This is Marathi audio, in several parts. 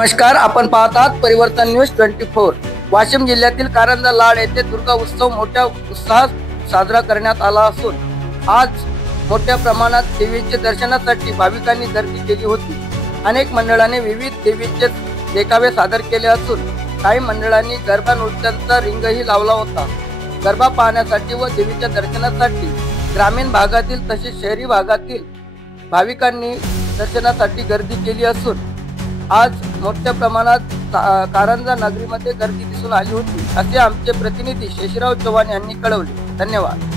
नमस्कार, आपण पाहतात परिवर्तन न्यूज 24। वाशिम जिल्ह्यातील कारंजा लाड येथे दुर्गा उत्सव मोठ्या उत्साहात साजरा करण्यात आला असून आज मोठ्या प्रमाणात देवीचे दर्शनासाठी भाविकांनी गर्दी केली होती। अनेक मंडळांनी विविध देवीचे देखावे सादर केले असून काही मंडळांनी गरबा नृत्यांचा रिंगही लावला होता। गरबा पाहण्यासाठी व देवीच्या दर्शनासाठी ग्रामीण भागातील तसेच शहरी भागातील भाविकांनी दर्शनासाठी गर्दी केली असून आज मोठ्या प्रमाणात कारंजा नगरीमध्ये गर्दी दिसून आली होती, असे आमचे प्रतिनिधी शेषराव चव्हाण यांनी कळवले। धन्यवाद।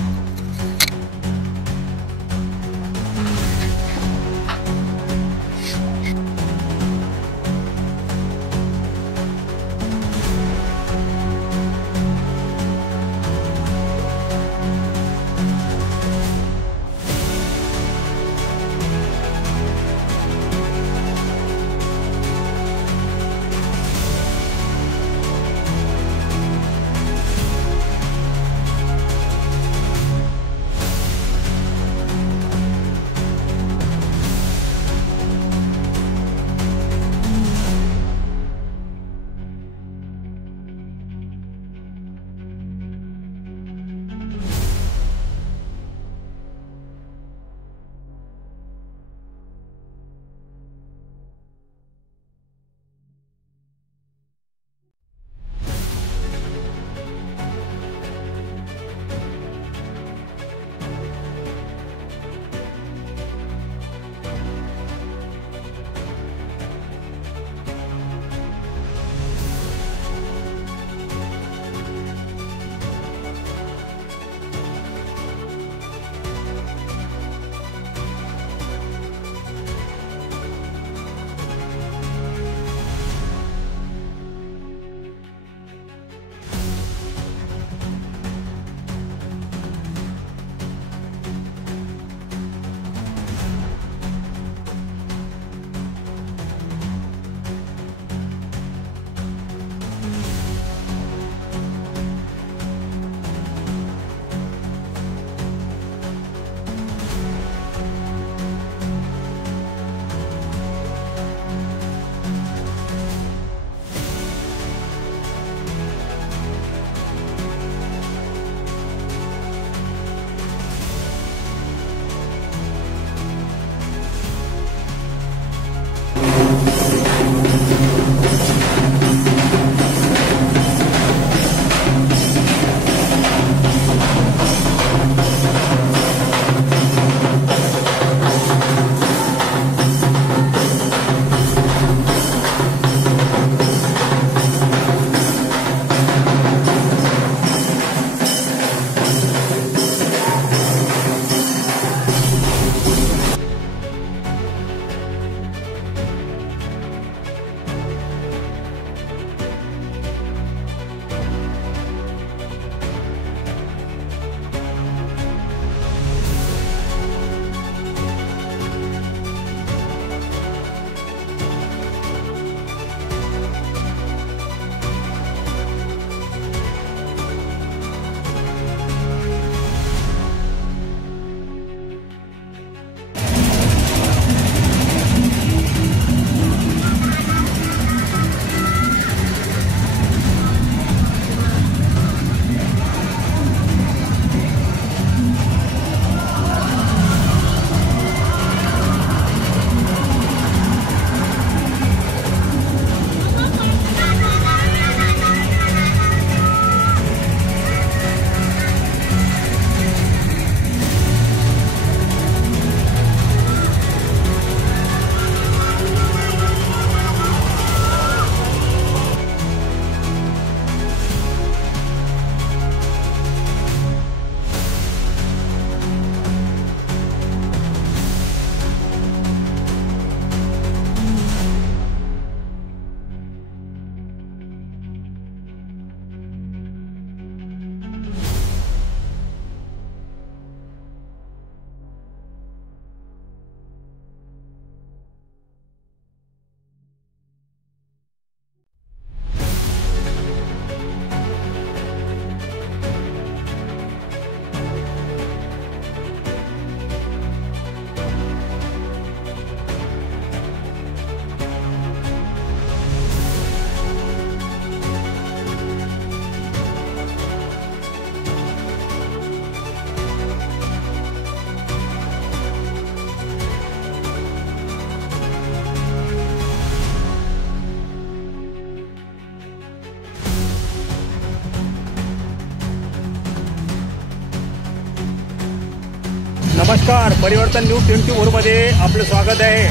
नमस्कार, परिवर्तन न्यूज 24 मध्ये आपलं स्वागत आहे।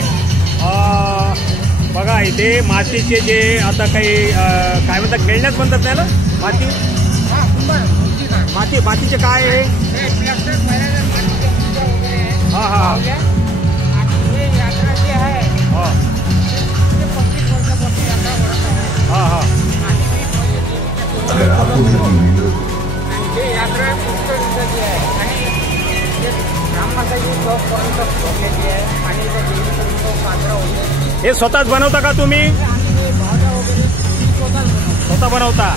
बघा इथे मातीचे जे आता काही काय म्हणतात खेळण्यात म्हणतात त्याला मातीचे काय आहे? हां हां हां हां हे स्वतःच बनवता का तुम्ही? स्वतः बनवता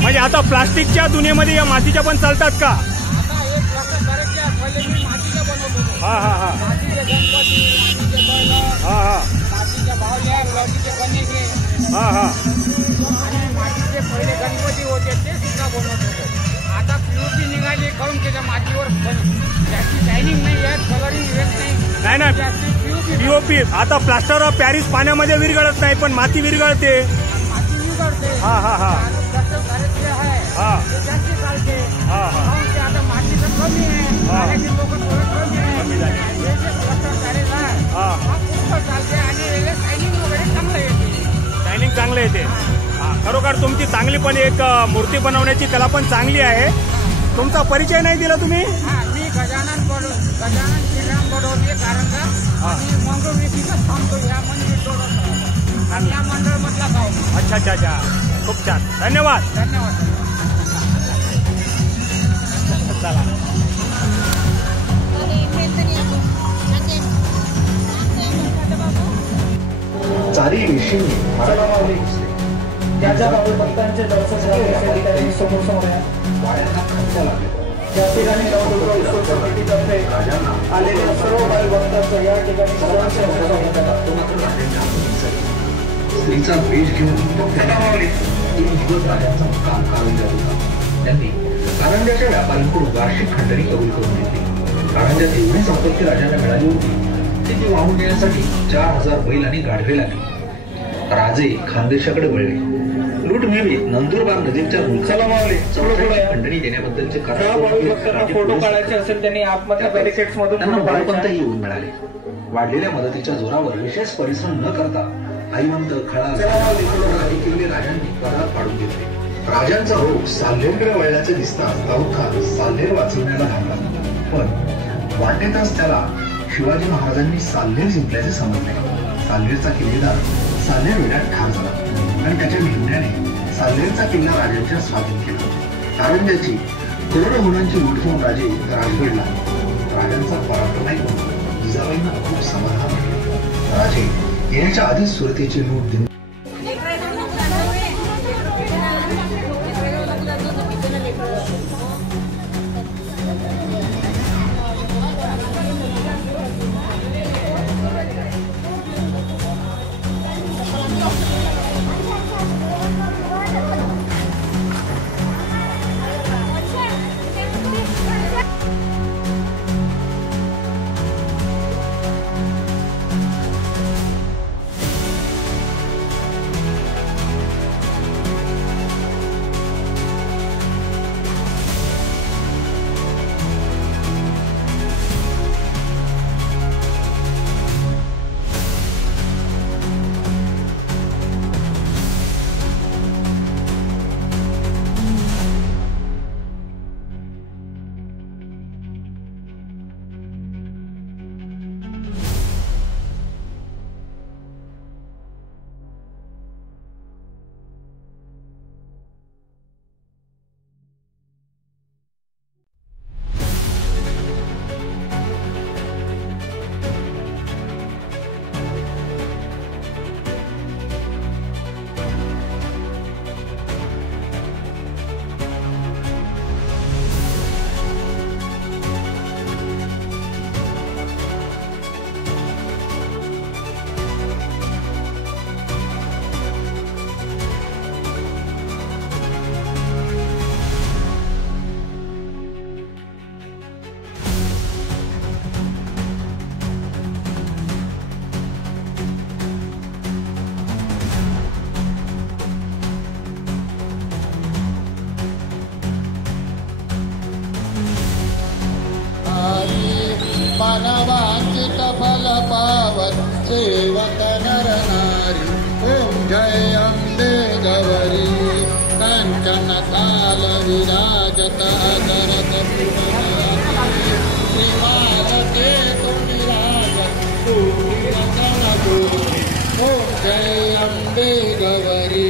म्हणजे आता प्लास्टिकच्या दुनियेमध्ये या मातीच्या पण चालतात का? हा हा हा हा हा हा हा मातीचे पहिले गणपती होते ते सुद्धा बनवत होते। आता पीओपी निघाली करून त्याच्या मातीवर जास्ती शायनिंग नाही आहे, कलरिंग येत नाही नाही पीओपी आता प्लास्टर ऑफ पॅरिस पाण्यामध्ये विरघळत नाही पण माती विरघळते। माती विरघळते। हा हा हा घरातले आहे हा जास्ती चालते। हा हा आता मातीचं कमी आहे, लोक कमी आहे, प्लास्टर पॅरिस आहे हा खूप चालते आणि शायनिंग वगैरे चांगलं येते। शायनिंग चांगलं येते। खरोखर तुमची चांगली पण एक मूर्ती बनवण्याची कला पण चांगली आहे। तुमचा परिचय नाही दिला तुम्ही? मी गजानन श्रीराम बडोले कारंजा आणि मंगळूर मी तिथंच थांबतो या मंदिर आणि या मंडळ मधला गाव। अच्छा अच्छा अच्छा खूप छान धन्यवाद धन्यवाद। चला चारी विषयी मराठी त्याच्या भक्तांचे दर्शन समोर वाड्यांना खर्च लागले। या ठिकाणी नवदुर्गा उत्सव समितीतर्फे आलेल्या सर्व बाल भक्तांचं या ठिकाणी स्त्रीचा वेश घेऊन तीन दिवस राजांचा मुक्काम कारंजात होता। त्यांनी कारंजाच्या व्यापाऱ्यांकडून वार्षिक खंडणी कबूल करून घेतली। कारंजात एवढी संपत्ती राजांना मिळाली होती की ती वाहून नेण्यासाठी 4000 बैल आणि गाढवे लागले। राजे खानदेशाकडे वळले। लूट मिळवी नंदुरबार नजीकच्या मुलखाला मावले खंडणी देण्याबद्दलचे फोटो काढायचे असेल त्यांनी आतमधल्या बॅरिकेड्स मधून बळवंतही येऊन मिळाले। वाढलेल्या मदतीच्या जोरावर विशेष परिश्रम न करता आईवंत खळा किल्ले राजांनी करारात पाडून घेतले। राजांचा रोग साल्हेरकडे वळल्याचे दिसताच दाऊद खान साल्हेर वाचवण्याला थांबला, पण वाटेतच त्याला शिवाजी महाराजांनी साल्हेर जिंकल्याचे समजले। साल्हेरचा किल्लेदार साल्हेर वेढ्यात ठार झाला आणि त्याच्या निर्णयाने साल्हेरचा किल्ला राजांच्या स्वाधीन केला। कारंजाची करोडो गुणांची लूट घेऊन राजे राजगडला। राजांचा पराक्रम ऐकून जिजाबाईंना खूप समाधान वाटले। राजे येण्याच्या आधीच सुरतेची लूट दिली। मानवांचित फल पावत सेवक नर नारी ओम जय अम्बे गौरी कंचन थाल विराजत अधरत श्रीमालते तुम विराजत ओम जय अम्बे गौरी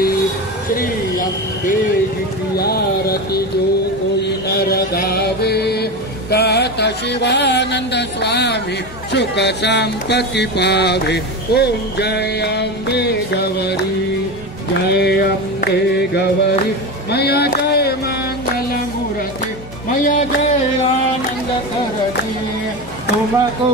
श्री अम्बे की आरती जो कोई नर गावे कहत शिवानंद स्वामी सुख संपत्ति पावे ओम जय अम्बे गौरी जय अम्बे गौरी मैया जय मंगल मूर्ति मैया जय आनंद करणी तुमको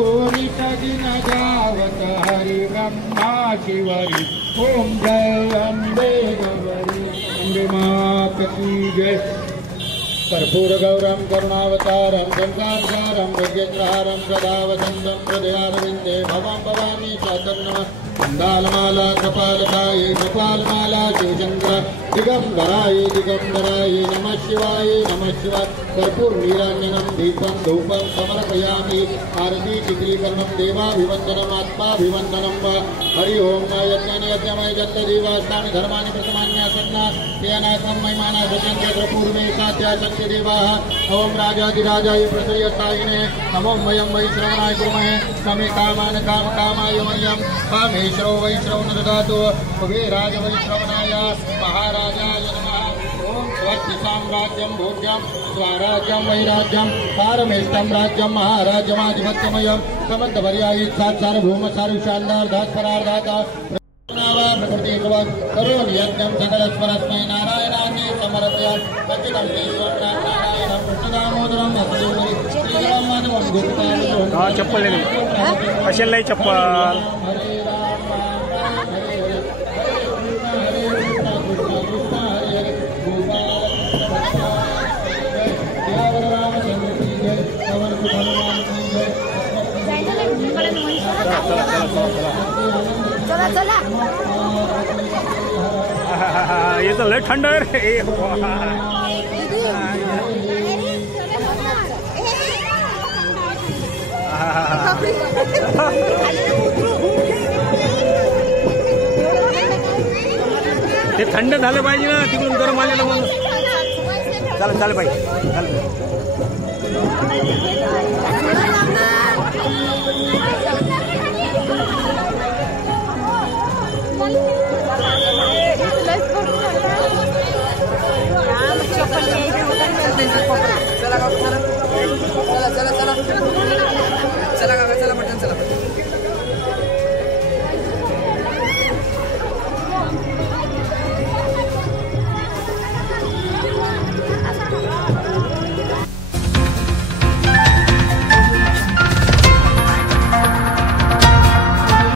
दिन गावत हरि ब्रह्मा शिवरी ओम जय अम्बे गौरी अम्बे मात की जय कर्पूर गौरम करुणावतारम संसारसारम यज्ञहारम सदा वसंतम हृदयारविंदे भवं भवानी चातुर्नम कुंडालमाला कपालमाला शिवशंकर दिगंबराय नमः शिवाय कर्पूर नीरांजनम दीपम धूपम समर्पयामि आरती चित्रीकरणम देवाभिवंदनम आत्माभिवंदनम हरि ओम यज्ञान यज्ञमय दत्तदेवास्तानि धर्माणि प्रथमान्यासन्ना तेनाथं महिमाना सचन्त्र पूर्वे सात्यासन्ति देवाः ओम राजाधिराजाय प्रसयतायिने नमो मयं वैश्रवणाय कुर्महे समे कामान कामकामाय मह्यं कामेश्वरो वैश्रवण ददातु भवे राज वैश्रवणाय महाराजाय नमः ओम स्वस्ति साम्राज्यं भोज्यं स्वराज्यं वैराज्यं पारमेष्टं राज्यं महाराज्यमाधिपत्यमयं समन्तपर्यायी साक्षार्भूम सार्वशान्दार धात्परार्धाता प्रकृति करोमि यज्ञं सकलस्वरस्मै नारायणानि समर्पयामि सच्चिदं नारायणं कृष्णदामोदरं श्रीराम माधवं गोपिकां चप्पल कशाला नाही चप्पल चला चला ये तो लय थंड आहे रे ते थंड झालं पाहिजे ना तिकडून गरम आलेलं म्हणून चालेल पाहिजे चला चला चला चला चला